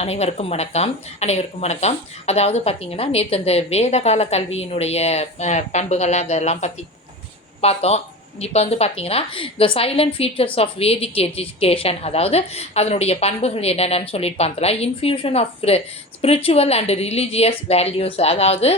அனைவருக்கும் வணக்கம். அனைவருக்கும் வணக்கம். அதாவது பார்த்தீங்கன்னா, நேத்து இந்த வேதகால கல்வியினுடைய பண்புகள் அதெல்லாம் பத்தி பார்த்தோம். இப்ப வந்து பார்த்தீங்கன்னா, இந்த silent features of Vedic education, அதாவது அதனுடைய பண்புகள் என்னென்னன்னு சொல்லிட்டு பார்த்தலாம். Infusion of spiritual and religious values, அதாவது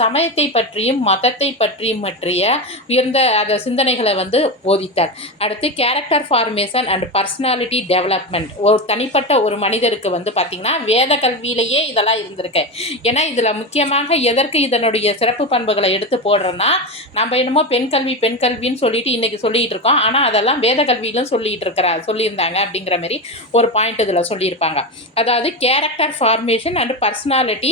சமயத்தை பற்றியும் மதத்தை பற்றிய உயர்ந்த சிந்தனைகளை வந்து போதித்தார். அடுத்து character formation and personality development, ஒரு தனிப்பட்ட ஒரு மனிதருக்கு வந்து பார்த்திங்கன்னா வேத கல்வியிலேயே இதெல்லாம் இருந்திருக்கு. ஏன்னா இதில் முக்கியமாக எதற்கு இதனுடைய சிறப்பு பண்புகளை எடுத்து போடுறோன்னா, நம்ம என்னமோ பெண் கல்வின்னு சொல்லிட்டு இன்றைக்கி சொல்லிகிட்டு இருக்கோம். ஆனால் அதெல்லாம் வேத கல்வியிலும் சொல்லியிருந்தாங்க அப்படிங்கிற மாதிரி ஒரு பாயிண்ட் இதில் சொல்லியிருப்பாங்க. அதாவது character formation and personality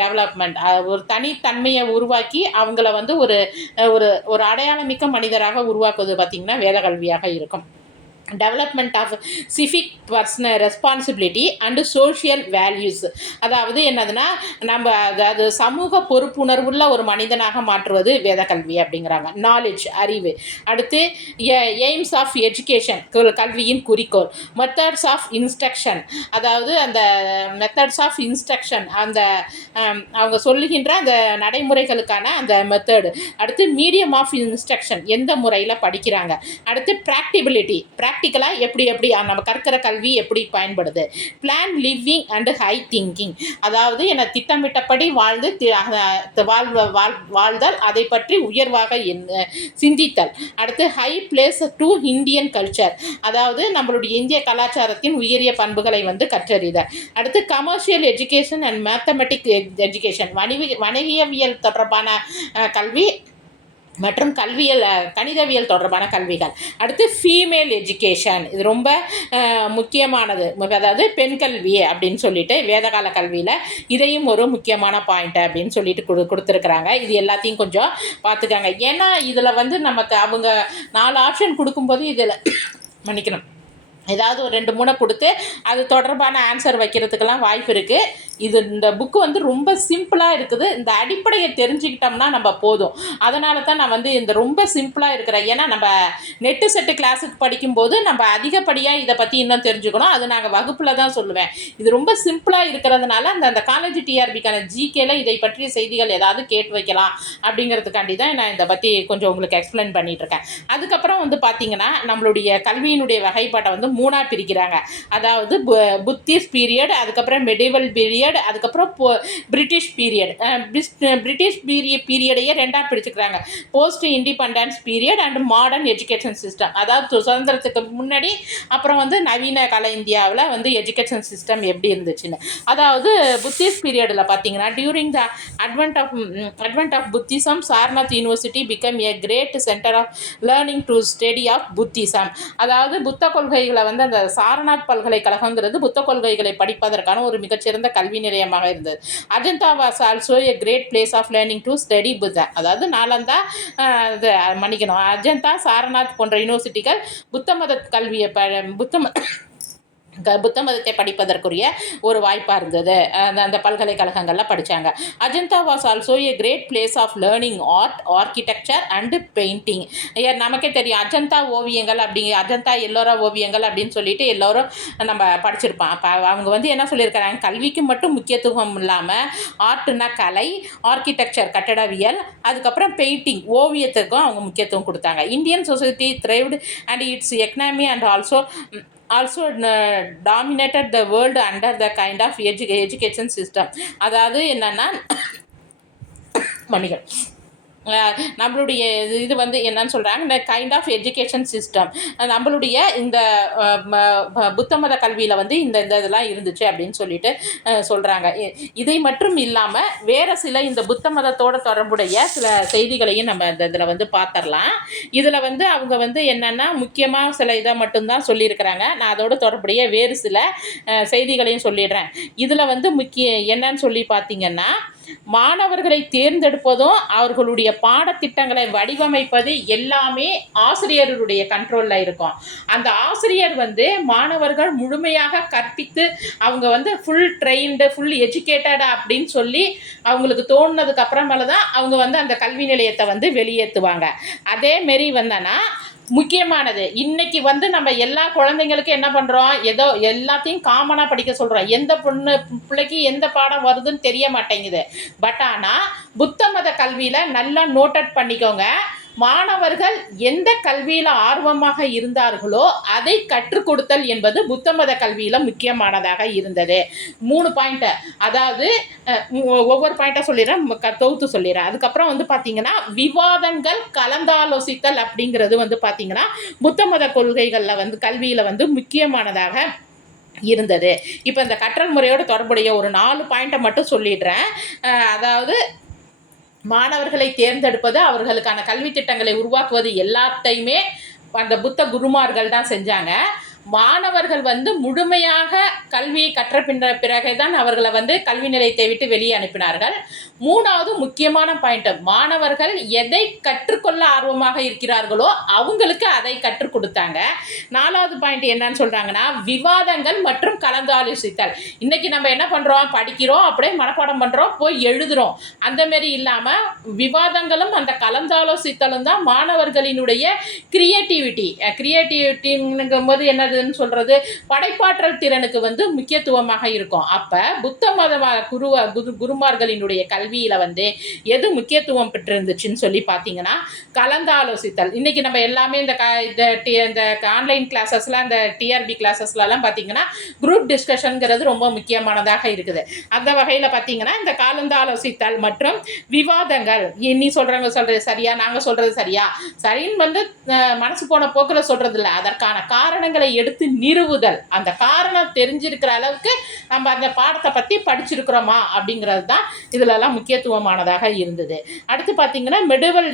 development, ஒரு தனித்தன்மையை உருவாக்கி அவங்கள வந்து ஒரு ஒரு ஒரு அடையாளமிக்க மனிதராக உருவாக்குவது பார்த்திங்கன்னா வேத கல்வியாக இருக்கும். Development of civic personal responsibility and social values, அதாவது என்னதுன்னா நம்ம அதாவது சமூக பொறுப்புணர்வுள்ள ஒரு மனிதனாக மாற்றுவது வேத கல்வி அப்படிங்கிறாங்க. நாலேஜ், அறிவு. அடுத்து எய்ம்ஸ் ஆஃப் எஜுகேஷன், கல்வியின் குறிக்கோள். மெத்தட்ஸ் ஆஃப் இன்ஸ்ட்ரக்ஷன், அதாவது அந்த மெத்தட்ஸ் ஆஃப் இன்ஸ்ட்ரக்ஷன், அந்த அவங்க சொல்லுகின்ற அந்த நடைமுறைகளுக்கான அந்த மெத்தடு. அடுத்து மீடியம் ஆஃப் இன்ஸ்ட்ரக்ஷன், எந்த முறையில் படிக்கிறாங்க. அடுத்து ப்ராக்டிபிலிட்டி, ப்ராக்டிக்கலாக எப்படி நம்ம கற்கிற கல்வி எப்படி பயன்படுது. Plain living and high thinking, அதாவது என்ன திட்டமிட்டபடி வாழ்தல், அதை பற்றி உயர்வாக சிந்தித்தல். அடுத்து high place to Indian culture, அதாவது நம்மளுடைய இந்திய கலாச்சாரத்தின் உயரிய பண்புகளை வந்து கற்றறிதல். அடுத்து commercial education and mathematic education, வணிகவியல் தொடர்பான கல்வி மற்றும் கணிதவியல் தொடர்பான கல்விகள். அடுத்து ஃபீமேல் எஜுகேஷன், இது ரொம்ப முக்கியமானது, அதாவது பெண் கல்வி அப்படின்னு சொல்லிட்டு வேதகால கல்வியில் இதையும் ஒரு முக்கியமான பாயிண்ட் அப்படின்னு சொல்லிட்டு கொடுத்துருக்குறாங்க. இது எல்லாத்தையும் கொஞ்சம் பார்த்துக்காங்க. ஏன்னா இதில் வந்து நமக்கு அவங்க 4 ஆப்ஷன் கொடுக்கும்போது இதில் மன்னிக்கணும், ஏதாவது ஒரு 2-3 கொடுத்து அது தொடர்பான ஆன்சர் வைக்கிறதுக்கெல்லாம் வாய்ப்பு இருக்குது. இந்த புக்கு வந்து ரொம்ப சிம்பிளாக இருக்குது. இந்த அடிப்படையை தெரிஞ்சுக்கிட்டோம்னா நம்ம போதும். அதனால தான் நான் வந்து இந்த ரொம்ப சிம்பிளாக இருக்கிறேன். ஏன்னா நம்ம நெட்டு செட்டு கிளாஸுக்கு படிக்கும்போது நம்ம அதிகப்படியாக இதை பற்றி இன்னும் தெரிஞ்சுக்கணும். அது நாங்கள் வகுப்பில் தான் சொல்லுவேன். இது ரொம்ப சிம்பிளாக இருக்கிறதுனால அந்த காலேஜ் டிஆர்பிக்கான ஜிகேல இதை பற்றிய செய்திகள் ஏதாவது கேட்டு வைக்கலாம் அப்படிங்கிறதுக்காண்டி தான் நான் இதை பற்றி கொஞ்சம் உங்களுக்கு எக்ஸ்பிளைன் பண்ணிகிட்ருக்கேன். அதுக்கப்புறம் வந்து பார்த்திங்கன்னா நம்மளுடைய கல்வியினுடைய வகைப்பாட்டை வந்து 3ஆக பிரிக்கிறாங்க. அதாவது புத்திஸ்ட் பீரியட், அதுக்கப்புறம் மெடிவல் பீரியட், அதுக்கப்புறம் பிரிட்டிஷ் பீரியட். பிரிட்டிஷ் பீரியடையே 2ஆக பிரிச்சுக்கிறாங்க. Post independence period and modern education system, அதாவது சுதந்திரத்துக்கு முன்னாடி அப்புறம் வந்து நவீன கலை இந்தியாவில் வந்து எஜுகேஷன் சிஸ்டம் எப்படி இருந்துச்சுன்னு. அதாவது புத்திஸ்ட் பீரியடில் பார்த்தீங்கன்னா during the advent of Buddhism, Sarnath university became a great centre of learning to study of Buddhism, அதாவது புத்த கொள்கைகளை வந்து அந்த சாரநாத் பல்கலைக்கழகங்கிறது புத்த கொள்கைகளை படிப்பதற்கான ஒரு மிகச்சிறந்த கல்வி நிலையமாக இருந்தது. Ajanta was also a great place of learning to study Buddha, அதாவது நாலந்தா அஜந்தா, சாரநாத் போன்ற யூனிவர்சிட்டிகள் புத்த மத கல்வியை புத்த மதத்தை படிப்பதற்குரிய ஒரு வாய்ப்பாக இருந்தது. அந்த பல்கலைக்கழகங்களில் படித்தாங்க. Ajanta was also a great place of learning art, architecture and painting. நமக்கே தெரியும் அஜந்தா ஓவியங்கள் அஜந்தா எல்லோரா ஓவியங்கள் அப்படின்னு சொல்லிட்டு எல்லோரும் நம்ம படிச்சிருப்பான். அப்போ அவங்க வந்து என்ன சொல்லியிருக்கிறாங்க, கல்விக்கு மட்டும் முக்கியத்துவம் இல்லாமல் ஆர்ட்னா கலை, ஆர்கிடெக்சர் கட்டடவியல், அதுக்கப்புறம் பெயிண்டிங் ஓவியத்துக்கும் அவங்க முக்கியத்துவம் கொடுத்தாங்க. Indian society thrived and its economy and also dominated the world under the kind of education system, அதாவது என்னன்னா மணிகள் நம்மளுடைய இது வந்து என்னன்னு சொல்கிறாங்க, இந்த கைண்ட் ஆஃப் எஜுகேஷன் சிஸ்டம் நம்மளுடைய இந்த புத்த மத கல்வியில் வந்து இந்த இதெல்லாம் இருந்துச்சு அப்படின்னு சொல்லிட்டு சொல்கிறாங்க. இதை மட்டும் இல்லாமல் வேறு சில இந்த புத்த மதத்தோட தொடர்புடைய சில செய்திகளையும் நம்ம இந்த இதில் வந்து பார்த்துடலாம். இதில் வந்து அவங்க வந்து என்னென்னா முக்கியமாக சில இதை மட்டும்தான் சொல்லியிருக்கிறாங்க. நான் அதோட தொடர்புடைய வேறு சில செய்திகளையும் சொல்லிடுறேன். இதில் வந்து என்னன்னு சொல்லி பார்த்தீங்கன்னா, மாணவர்களை தேர்ந்தெடுப்பதும் அவர்களுடைய பாடத்திட்டங்களை வடிவமைப்பது எல்லாமே ஆசிரியருடைய கண்ட்ரோலில் இருக்கும். அந்த ஆசிரியர் வந்து மாணவர்கள் முழுமையாக கற்பித்து அவங்க வந்து ஃபுல் ட்ரெயின்டு, ஃபுல் எஜுகேட்டட் அப்படின்னு சொல்லி அவங்களுக்கு தோணுனதுக்கு அப்புறமேல தான் அவங்க வந்து அந்த கல்வி நிலையத்தை வந்து வெளியேற்றுவாங்க. அதேமாரி வந்தனா முக்கியமானது. இன்னைக்கு வந்து நம்ம எல்லா குழந்தைங்களுக்கும் என்ன பண்ணுறோம், ஏதோ எல்லாத்தையும் காமனாக படிக்க சொல்கிறோம். எந்த பிள்ளைக்கு எந்த பாடம் வருதுன்னு தெரிய மாட்டேங்குது. பட் ஆனால் புத்த மத கல்வியில் நல்லா நோட்டட் பண்ணிக்கோங்க. மாணவர்கள் எந்த கல்வியில் ஆர்வமாக இருந்தார்களோ அதை கற்றுக் கொடுத்தல் என்பது புத்த மத கல்வியில் முக்கியமானதாக இருந்தது. 3 பாயிண்ட்டை, அதாவது ஒவ்வொரு பாயிண்ட்டாக சொல்லிடுறேன், தொகுத்து சொல்லிடுறேன். அதுக்கப்புறம் வந்து பார்த்தீங்கன்னா விவாதங்கள் கலந்தாலோசித்தல் அப்படிங்கிறது வந்து பார்த்தீங்கன்னா புத்த மத கொள்கைகளில் வந்து கல்வியில் வந்து முக்கியமானதாக இருந்தது. இப்போ இந்த கற்றல் முறையோடு தொடர்புடைய ஒரு 4 பாயிண்ட்டை மட்டும் சொல்லிடுறேன். அதாவது மாணவர்களை தேர்ந்தெடுப்பது, அவர்களுக்கான கல்வி திட்டங்களை உருவாக்குவது எல்லாத்தையுமே அந்த புத்த குருமார்கள் தான் செஞ்சாங்க. மாணவர்கள் வந்து முழுமையாக கல்வியை கற்ற பிறகு தான் அவர்களை வந்து கல்வி நிலையத்தை விட்டு வெளியே அனுப்பினார்கள். 3வது முக்கியமான பாயிண்ட், மாணவர்கள் எதை கற்றுக்கொள்ள ஆர்வமாக இருக்கிறார்களோ அவங்களுக்கு அதை கற்றுக் கொடுத்தாங்க. 4வது பாயிண்ட் என்னன்னு சொல்றாங்கன்னா விவாதங்கள் மற்றும் கலந்தாலோசித்தல். இன்னைக்கு நம்ம என்ன பண்றோம், படிக்கிறோம், அப்படியே மனப்பாடம் பண்றோம், போய் எழுதுறோம். அந்த மாதிரி இல்லாம விவாதங்களும் அந்த கலந்தாலோசித்தலும் தான் மாணவர்களினுடைய கிரியேட்டிவிட்டிங்கும் போது என்னது சொல்றது, படைப்பாற்றல் திறனுக்கு வந்து முக்கியத்துவமாக இருக்கும். அப்ப புத்த மத குருமார்களினுடைய கல்வியில வந்து எது முக்கியத்துவம் பெற்றிருந்துச்சுன்னு சொல்லி பார்த்தீங்கன்னா கலந்தாலோசித்தல். இன்னைக்கு நம்ம எல்லாமே இந்த ஆன்லைன் கிளாஸஸ்ல, இந்த டிஆர்பி கிளாஸஸ்லாம் பார்த்தீங்கன்னா குரூப் டிஸ்கஷன்ங்கிறது ரொம்ப முக்கியமானதாக இருக்குது. அந்த வகையில் பார்த்தீங்கன்னா இந்த கலந்தாலோசித்தல் மற்றும் விவாதங்கள், நீ சொல்றது சரியா, நாங்க சொல்றது சரியா, சரின்னு வந்து மனசு போன போக்கில் சொல்றது இல்லை, அதற்கான காரணங்களை எடுத்து நிறுவுதல். அந்த காரணம் தெரிஞ்சிருக்கிற அளவுக்கு நம்ம அந்த பாடத்தை பற்றி படிச்சிருக்கிறோமா அப்படிங்கிறது தான் இதுலலாம் முக்கியத்துவமானதாக இருந்தது. அடுத்து பார்த்தீங்கன்னா மெடிவல்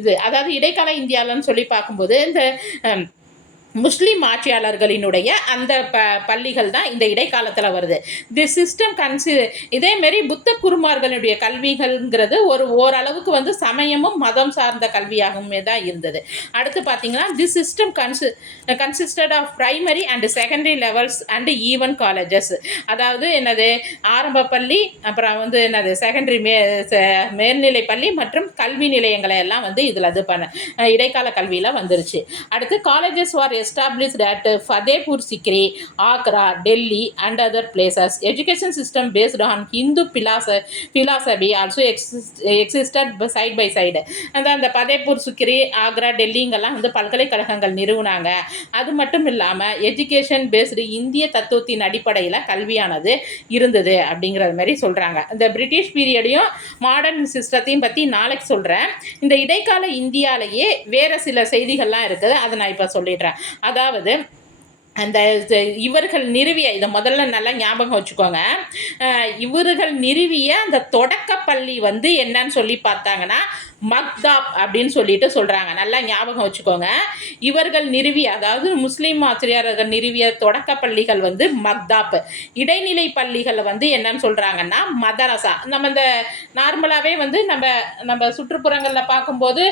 இது, அதாவது இடைக்கால இந்தியாவில்னு சொல்லி பார்க்கும்போது இந்த முஸ்லீம் ஆட்சியாளர்களினுடைய அந்த பள்ளிகள் தான் இந்த இடைக்காலத்தில் வருது. தி சிஸ்டம் இதேமாரி புத்த குருமார்களுடைய கல்விகள்ங்கிறது ஓரளவுக்கு வந்து சமயமும் மதம் சார்ந்த கல்வியாகவுமே தான் இருந்தது. அடுத்து பார்த்தீங்கன்னா the system consisted of primary and secondary levels and even colleges. அதாவது என்னது, ஆரம்ப பள்ளி, அப்புறம் வந்து என்னது செகண்டரி மேல்நிலை பள்ளி மற்றும் கல்வி நிலையங்களை எல்லாம் வந்து இதில் இது இடைக்கால கல்வியில் வந்துருச்சு. அடுத்து colleges war established at Fatehpur Sikri, Agra, Delhi and other places. Education system based on Hindu philosophy also existed side by side. அந்த ஃபதேபூர் சிக்ரி, ஆக்ரா, டெல்லிங்கெல்லாம் வந்து பல்கலைக்கழகங்கள் நிறுவனாங்க. அது மட்டும் இல்லாமல் எஜுகேஷன் பேஸ்டு இந்திய தத்துவத்தின் அடிப்படையில் கல்வியானது இருந்தது அப்படிங்கிற மாதிரி சொல்கிறாங்க. இந்த பிரிட்டிஷ் பீரியடையும் மாடர்ன் சிஸ்டத்தையும் பற்றி நாளைக்கு சொல்கிறேன். இந்த இடைக்கால இந்தியாவிலேயே வேறு சில செய்திகள்லாம் இருக்குது, அதை நான் இப்போ சொல்லிடுறேன். அதாவது அந்த இவர்கள் நிறுவிய, இதை முதல்ல நல்லா ஞாபகம் வச்சுக்கோங்க, இவர்கள் நிறுவிய அந்த தொடக்கப்பள்ளி வந்து என்னன்னு சொல்லி பார்த்தாங்கன்னா மக்தாப் அப்படின்னு சொல்லிட்டு சொல்கிறாங்க. நல்லா ஞாபகம் வச்சுக்கோங்க. இவர்கள் நிறுவிய, அதாவது முஸ்லீம் ஆசிரியர்கள் நிறுவிய தொடக்க பள்ளிகள் வந்து மக்தாப். இடைநிலை பள்ளிகளை வந்து என்னன்னு சொல்கிறாங்கன்னா மதரசா. நம்ம இந்த நார்மலாகவே வந்து நம்ம சுற்றுப்புறங்களில் பார்க்கும்போது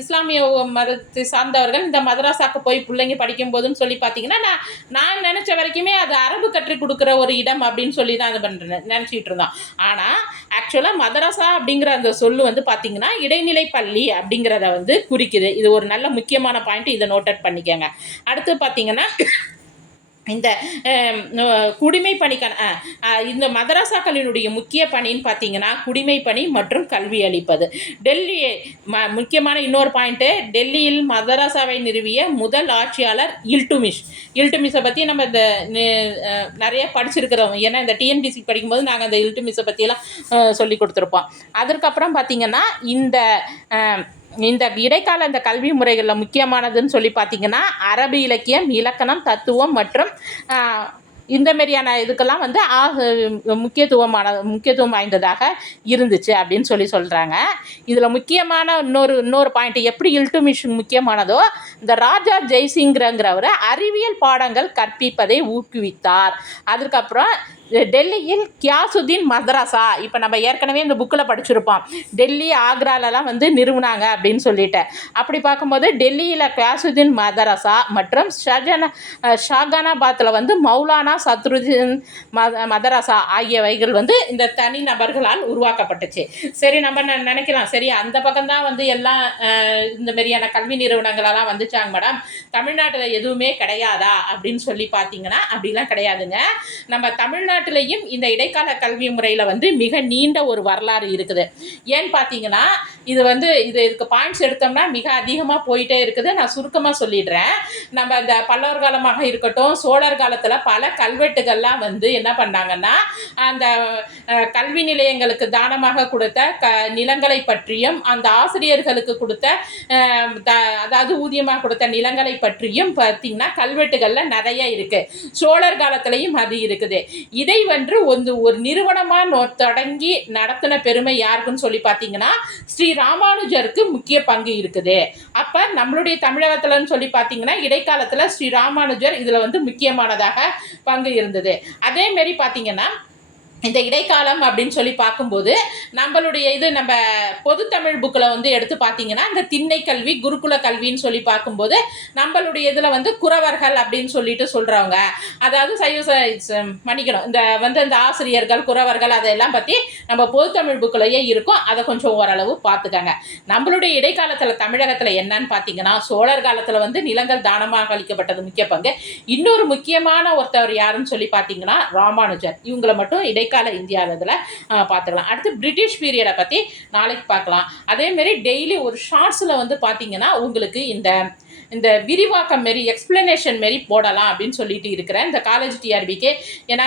இஸ்லாமிய மதத்தை சார்ந்தவர்கள் இந்த மதரசாக்கு போய் பிள்ளைங்க படிக்கும்போதுன்னு சொல்லி பார்த்தீங்கன்னா நான் நினச்ச வரைக்குமே அது அரபு கற்றுக் கொடுக்குற ஒரு இடம் அப்படின்னு சொல்லி தான் இது பண்ணுறேன் நினச்சிக்கிட்டு இருந்தோம். ஆனால் ஆக்சுவலாக மதரசா அப்படிங்கிற அந்த சொல்லு வந்து பார்த்தீங்கன்னா இடைநிலை பள்ளி அப்படிங்கிறத வந்து குறிக்குது. இது ஒரு நல்ல முக்கியமான பாயிண்ட், இதை நோட்டட் பண்ணிக்கோங்க. அடுத்து பார்த்தீங்கன்னா இந்த குடிமை பணிக்கான இந்த மதரசாக்களினுடைய முக்கிய பணின்னு பார்த்தீங்கன்னா குடிமை பணி மற்றும் கல்வி அளிப்பது. டெல்லி முக்கியமான இன்னொரு பாயிண்ட்டு, டெல்லியில் மதரசாவை நிறுவிய முதல் ஆட்சியாளர் இல்டுமிஷை பற்றி நம்ம இந்த நிறைய படிச்சிருக்கிறோம். ஏன்னா இந்த டிஎன்பிசி படிக்கும்போது நாங்கள் அந்த இல்டுமிஷை பற்றியெல்லாம் சொல்லி கொடுத்துருப்போம். அதற்கப்புறம் பார்த்திங்கன்னா இந்த இடைக்கால இந்த கல்வி முறைகளில் முக்கியமானதுன்னு சொல்லி பார்த்தீங்கன்னா அரபு இலக்கியம், இலக்கணம், தத்துவம் மற்றும் இந்த மாதிரியான இதுக்கெல்லாம் வந்து முக்கியத்துவம் வாய்ந்ததாக இருந்துச்சு அப்படின்னு சொல்கிறாங்க. இதில் முக்கியமான இன்னொரு பாயிண்ட், எப்படி இல்டுமிஷ் முக்கியமானதோ இந்த ராஜா ஜெய்சிங்கிறவர் அறிவியல் பாடங்கள் கற்பிப்பதை ஊக்குவித்தார். அதுக்கப்புறம் டெல்லியில் கியாசுதீன் மதரசா, இப்போ நம்ம ஏற்கனவே இந்த புக்கில் படிச்சிருப்போம், டெல்லி ஆக்ராலலாம் வந்து நிறுவனாங்க அப்படின்னு சொல்லிட்டு. அப்படி பார்க்கும்போது டெல்லியில் கியாசுதீன் மதரசா மற்றும் ஷாஜானாபாத்தில் வந்து மௌலானா சத்ருதீன் மதரசா ஆகியவைகள் வந்து இந்த தனி நபர்களால் உருவாக்கப்பட்டுச்சு. சரி, நம்ம நினைக்கலாம், சரி அந்த பக்கம்தான் வந்து எல்லாம் இந்த மாதிரியான கல்வி நிறுவனங்களெல்லாம் வந்துச்சாங்க மேடம், தமிழ்நாட்டில் எதுவுமே கிடையாதா அப்படின்னு சொல்லி பார்த்தீங்கன்னா அப்படிலாம் கிடையாதுங்க. நம்ம தமிழ்நாட்டிலையும் இந்த இடைக்கால கல்வி முறையில் வந்து மிக நீண்ட ஒரு வரலாறு இருக்குது. ஏன்னு பார்த்தீங்கன்னா இதுக்கு பாயிண்ட்ஸ் எடுத்தோம்னா மிக அதிகமாக போயிட்டே இருக்குது. நான் சுருக்கமாக சொல்லிடுறேன். நம்ம இந்த பல்லவர் காலமாக இருக்கட்டும், சோழர் காலத்தில் பல கல்வெட்டுகள்லாம் வந்து என்ன பண்ணாங்கன்னா அந்த கல்வி நிலையங்களுக்கு தானமாக கொடுத்த நிலங்களை பற்றியும், அந்த ஆசிரியர்களுக்கு கொடுத்த அதாவது ஊதியமாக கொடுத்த நிலங்களை பற்றியும் பார்த்தீங்கன்னா கல்வெட்டுகளில் நிறைய இருக்குது. சோழர் காலத்திலையும் அது இருக்குது. இதை வந்து ஒரு நிறுவனமாக தொடங்கி நடத்தின பெருமை யாருக்குன்னு சொல்லி பார்த்தீங்கன்னா ஸ்ரீ ராமானுஜருக்கு முக்கிய பங்கு இருக்குது. அப்போ நம்மளுடைய தமிழகத்தில்னு சொல்லி பார்த்தீங்கன்னா இடைக்காலத்தில் ஸ்ரீ ராமானுஜர் இதில் வந்து முக்கியமானதாக பங்கு இருந்தது. அதேமாரி பார்த்தீங்கன்னா இந்த இடைக்காலம் அப்படின்னு சொல்லி பார்க்கும்போது நம்மளுடைய நம்ம பொதுத்தமிழ் புக்கில் வந்து எடுத்து பார்த்தீங்கன்னா இந்த திண்ணை கல்வி, குருகுல கல்வின்னு சொல்லி பார்க்கும்போது நம்மளுடைய இதில் வந்து குறவர்கள் அப்படின்னு சொல்லிட்டு சொல்கிறவங்க, அதாவது மன்னிக்கணும், இந்த ஆசிரியர்கள் குறவர்கள் அதெல்லாம் பற்றி நம்ம பொதுத்தமிழ் புக்கிலேயே இருக்கும். அதை கொஞ்சம் ஓரளவு பார்த்துக்கங்க. நம்மளுடைய இடைக்காலத்தில் தமிழகத்தில் என்னன்னு பார்த்தீங்கன்னா சோழர் காலத்தில் வந்து நிலங்கள் தானமாக அளிக்கப்பட்டது முக்கிய பங்கு. இன்னொரு முக்கியமான ஒருத்தவர் யாருன்னு சொல்லி பார்த்தீங்கன்னா ராமானுஜர். இவங்களை மட்டும் கால இந்தியாவில் பார்த்துக்கலாம். அடுத்து பிரிட்டிஷ் பீரியடை பற்றி நாளைக்கு பார்க்கலாம். அதேமாரி டெய்லி ஒரு ஷார்ட்ஸில் வந்து பார்த்தீங்கன்னா உங்களுக்கு இந்த விரிவாக்கம் மாரி எக்ஸ்பிளனேஷன் மாரி போடலாம் அப்படின்னு சொல்லிட்டு இருக்கிறேன் இந்த காலேஜ் டிஆர்பிக்கு. ஏன்னா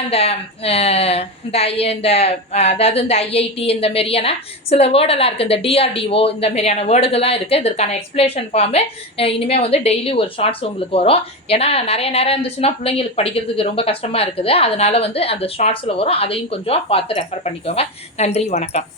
இந்த அதாவது இந்த ஐஐடி இந்த மாரியான சில வேர்டெல்லாம் இருக்குது, இந்த டிஆர்டிஓ இந்த மாரியான வேர்டுகள்லாம் இருக்குது. இதற்கான எக்ஸ்பிளேஷன் ஃபார்மு இனிமேல் வந்து டெய்லி ஒரு ஷார்ட்ஸ் உங்களுக்கு வரும். ஏன்னா நிறைய நேரம் இருந்துச்சுன்னா பிள்ளைங்களுக்கு படிக்கிறதுக்கு ரொம்ப கஷ்டமாக இருக்குது. அதனால் வந்து அந்த ஷார்ட்ஸில் வரும். அதையும் கொஞ்சம் பார்த்து ரெஃபர் பண்ணிக்கோங்க. நன்றி, வணக்கம்.